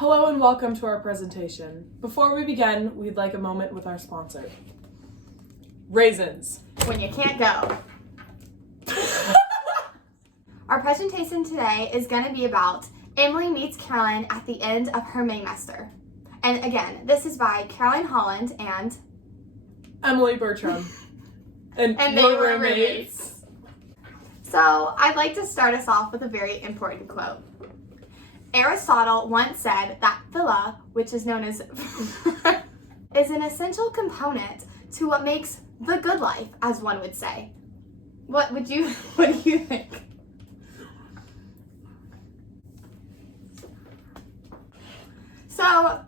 Hello and welcome to our presentation. Before we begin, we'd like a moment with our sponsor. Raisins. When you can't go. Our presentation today is going to be about Emily Meets Caroline at the end of her Maymester. And again, this is by Caroline Holland and Emily Bertram. and they were roommates. So I'd like to start us off with a very important quote. Aristotle once said that phila, which is known as is an essential component to what makes the good life, as one would say. What do you think? So,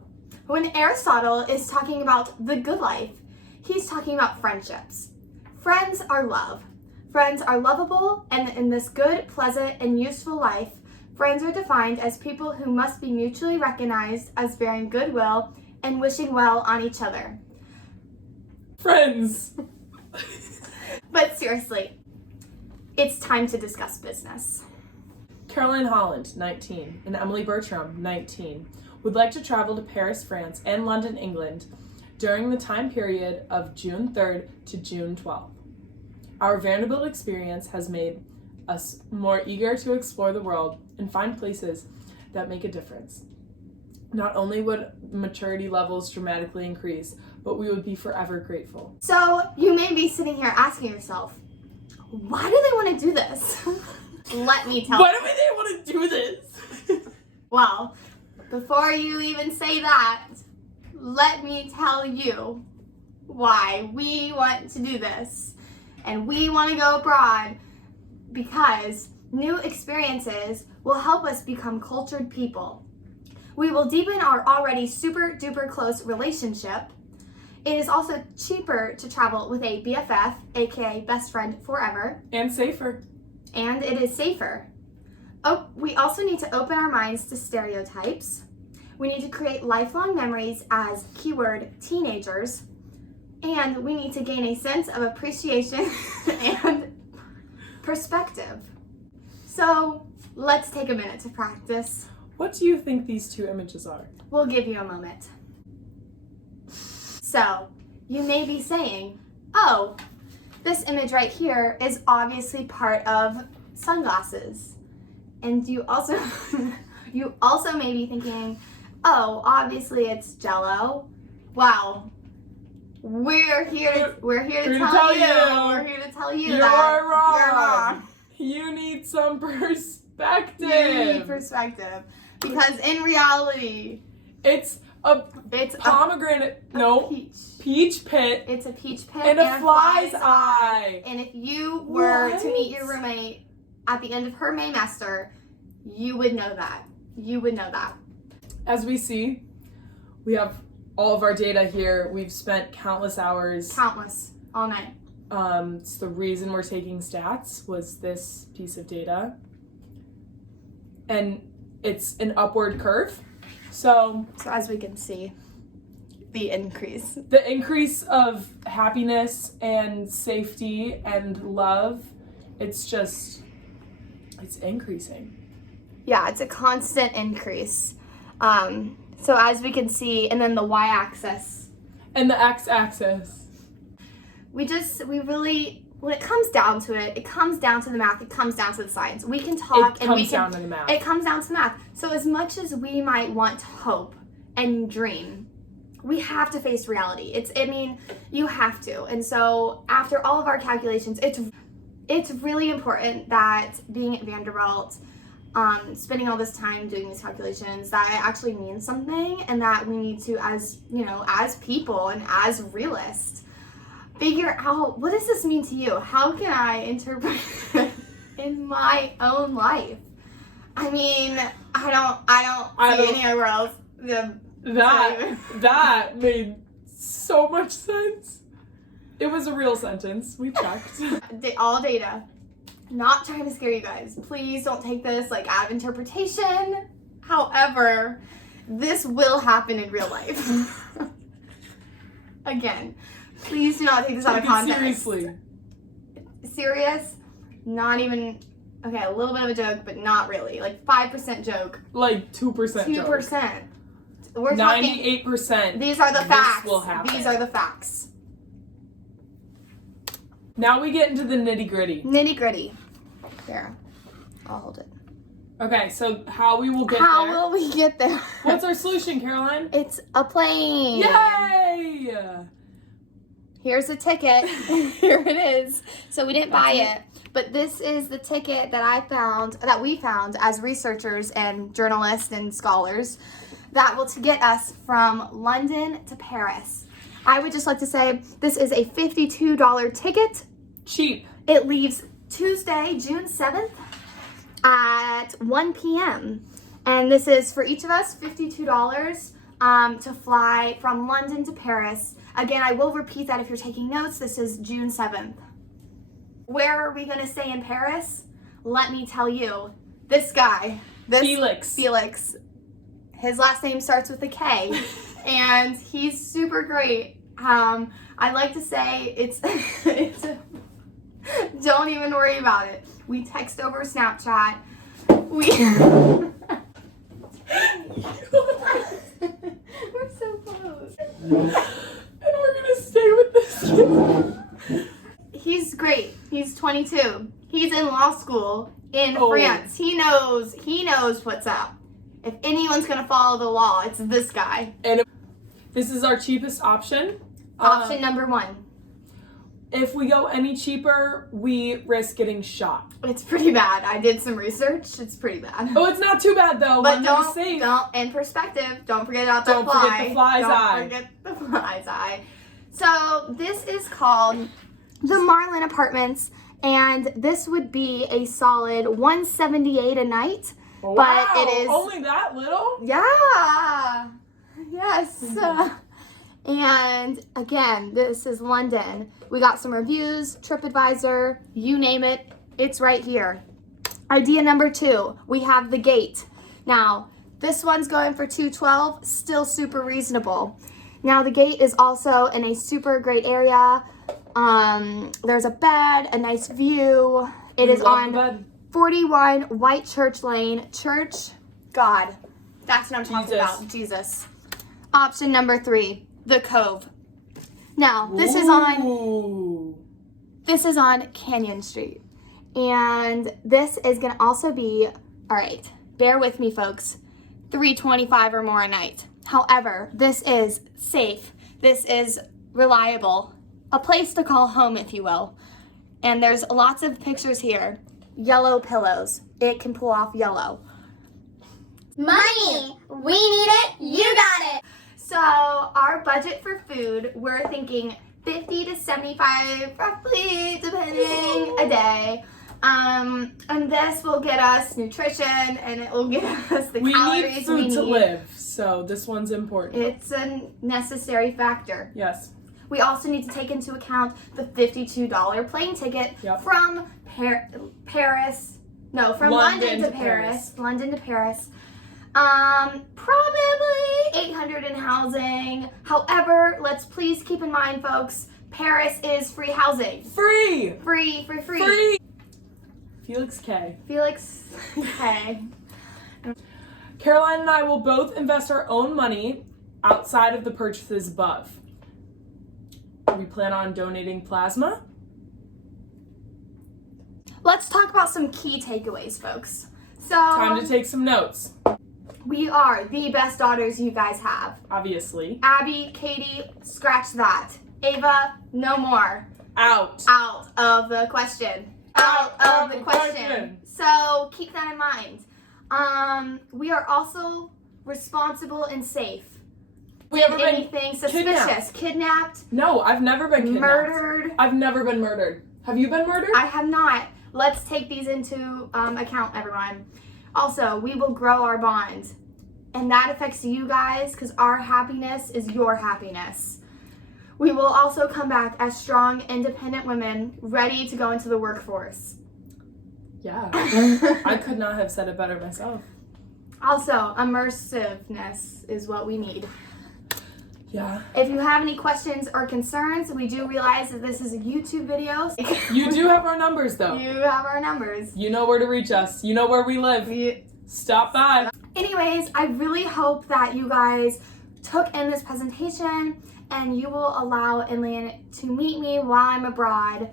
when Aristotle is talking about the good life, he's talking about friendships. Friends are love. Friends are lovable, and in this good, pleasant, and useful life, friends are defined as people who must be mutually recognized as bearing goodwill and wishing well on each other. Friends! But seriously, it's time to discuss business. Caroline Holland, 19, and Emily Bertram, 19, would like to travel to Paris, France, and London, England during the time period of June 3rd to June 12th. Our Vanderbilt experience has made us more eager to explore the world and find places that make a difference. Not only would maturity levels dramatically increase, but we would be forever grateful. So you may be sitting here asking yourself, why do they want to do this? Let me tell you. Why do they want to do this? Well, before you even say that, let me tell you why we want to do this. And we want to go abroad because new experiences will help us become cultured people. We will deepen our already super duper close relationship. It is also cheaper to travel with a BFF, aka best friend forever. And safer. And it is safer. Oh, we also need to open our minds to stereotypes. We need to create lifelong memories as keyword teenagers. And we need to gain a sense of appreciation and perspective. So let's take a minute to practice. What do you think these two images are? We'll give you a moment. So you may be saying, oh, this image right here is obviously part of sunglasses. And you also may be thinking, oh, obviously it's Jell-O. Wow. We're here to tell you. We're here to tell you that you're wrong. You're wrong. You need some perspective. You need perspective. Because in reality, it's a pomegranate. Peach pit. It's a peach pit and a fly's eye. And if you were to meet your roommate at the end of her Maymester, you would know that. You would know that. As we see, we have all of our data here. We've spent countless hours. Countless. All night. It's the reason we're taking stats was this piece of data. And it's an upward curve. So as we can see, the increase of happiness and safety and love, it's increasing. Yeah, it's a constant increase. So as we can see, and then the y-axis. And the x-axis. When it comes down to it, it comes down to the math, it comes down to the science. We can talk and we can. It comes down to the math. It comes down to the math. So as much as we might want to hope and dream, we have to face reality. You have to. And so after all of our calculations, it's really important that being at Vanderbilt, spending all this time doing these calculations, that it actually means something, and that we need to, as people and as realists, figure out, what does this mean to you? How can I interpret it in my own life? I don't see anywhere else. That made so much sense. It was a real sentence. We checked. All data. Not trying to scare you guys. Please don't take this out of interpretation. However, this will happen in real life. Again, please do not take this out of context. Seriously. Serious? Not even, okay, a little bit of a joke, but not really. 5% joke. 2% joke. 2%. We're 98%. These are the facts. Will happen. These are the facts. Now we get into the nitty-gritty. Nitty-gritty. There. I'll hold it. Okay, so how we will get How there. will we get there? What's our solution, Caroline? It's a plane. Yay! Here's a ticket. Here it is. So we didn't buy it. But this is the ticket that we found as researchers and journalists and scholars that will get us from London to Paris. I would just like to say this is a $52 ticket. Cheap. It leaves Tuesday, June 7th at 1 p.m. And this is for each of us $52 to fly from London to Paris. Again, I will repeat that if you're taking notes. This is June 7th. Where are we going to stay in Paris? Let me tell you. This guy. Felix. His last name starts with a K. And he's super great. I like to say it's don't even worry about it. We text over Snapchat. We're so close. And we're gonna stay with this kid. He's great. He's 22. He's in law school in France. He knows what's up. If anyone's gonna follow the law, it's this guy. And this is our cheapest option. Option number 1. If we go any cheaper, we risk getting shot. It's pretty bad. I did some research. It's pretty bad. Oh, it's not too bad though. But don't, in perspective, don't forget about the fly. Don't forget the fly's eye. Don't forget the fly's eye. So this is called the Marlin Apartments, and this would be a solid $178 a night. Wow, but it is only that little? Yeah. Yes. And again, this is London. We got some reviews, TripAdvisor, you name it, it's right here. Idea number 2, we have the gate. Now, this one's going for $212, still super reasonable. Now, the gate is also in a super great area. There's a bed, a nice view. It is on 41 Whitechurch Lane. Church, God, that's what I'm talking about, Jesus. Option number 3. The Cove. Now, this is on Canyon Street. And this is going to also be, all right, bear with me folks, $325 or more a night. However, this is safe. This is reliable. A place to call home, if you will. And there's lots of pictures here. Yellow pillows. It can pull off yellow. Money! We need it, you got it! So our budget for food, we're thinking 50 to 75, roughly, depending, a day. And this will get us nutrition, and it will get us the calories we need. We need food to live, so this one's important. It's a necessary factor. Yes. We also need to take into account the $52 plane ticket from London to Paris. London to Paris. Probably $800 in housing. However, let's please keep in mind, folks, Paris is free housing. Free! Free. Felix K. Felix K. Caroline and I will both invest our own money outside of the purchases above. We plan on donating plasma. Let's talk about some key takeaways, folks. So, time to take some notes. We are the best daughters you guys have. Obviously. Abby, Katie, scratch that. Ava, no more. Out. Out of the question. Out of the question. So keep that in mind. We are also responsible and safe. We ever been anything suspicious? Kidnapped? No, I've never been kidnapped. Murdered? I've never been murdered. Have you been murdered? I have not. Let's take these into account, everyone. Also, we will grow our bond. And that affects you guys because our happiness is your happiness. We will also come back as strong, independent women ready to go into the workforce. Yeah. I could not have said it better myself. Also, immersiveness is what we need. Yeah. If you have any questions or concerns, we do realize that this is a YouTube video. You do have our numbers, though. You have our numbers. You know where to reach us. You know where we live. Stop by. Anyways, I really hope that you guys took in this presentation and you will allow Inlan to meet me while I'm abroad,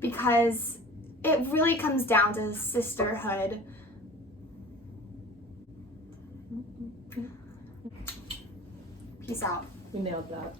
because it really comes down to sisterhood. Peace out. We nailed that.